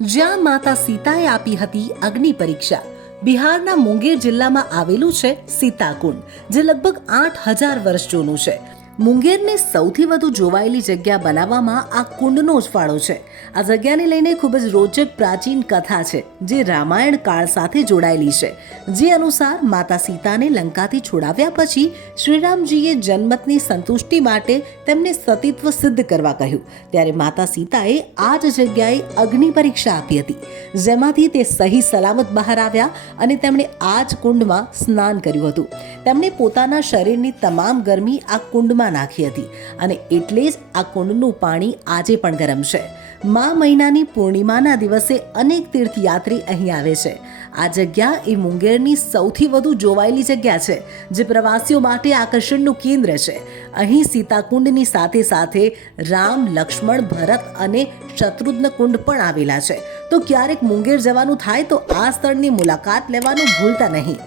જ્યાં માતા સીતાએ આપી હતી અગ્નિ પરીક્ષા. બિહારના મુંગેર જિલ્લામાં આવેલું છે સીતાકુંડ, જે લગભગ 8,000 વર્ષ જૂનું છે. મુંગેરને સૌથી વધુ જોવાયેલી જગ્યા બનાવવામાં આ કુંડનો જ ફાળો છે. આ જગ્યાને લઈને ખૂબ જ રોચક પ્રાચીન કથા છે, જે રામાયણ કાળ સાથે જોડાયેલી છે. જે અનુસાર માતા સીતાને લંકાથી છોડાવ્યા પછી શ્રીરામજીએ જન્મતની સંતુષ્ટિ માટે તેમને સતીત્વ સિદ્ધ કરવા કહ્યું. ત્યારે માતા સીતાએ આ જ જગ્યાએ અગ્નિ પરીક્ષા આપી હતી, જેમાંથી તે સહી સલામત બહાર આવ્યા અને તેમણે આ જ કુંડમાં સ્નાન કર્યું હતું. તેમણે પોતાના શરીરની તમામ ગરમી આ કુંડમાં નાખી હતી અને એટલે જ આ કુંડનું પાણી આજે પણ ગરમ છે. મહિનાની પૂર્ણિમાના દિવસે અનેક તીર્થયાત્રી અહીં આવે છે. આ જગ્યા એ મુંગેરની સૌથી વધુ જોવાયેલી જગ્યા છે, જે પ્રવાસીઓ માટે આકર્ષણનું કેન્દ્ર છે. અહીં સીતાકુંડની સાથે સાથે રામ, લક્ષ્મણ, ભરત અને શત્રુઘ્ન કુંડ પણ આવેલા છે. તો ક્યારેક મુંગેર જવાનું થાય તો આ સ્થળની મુલાકાત લેવાનું ભૂલતા નહીં.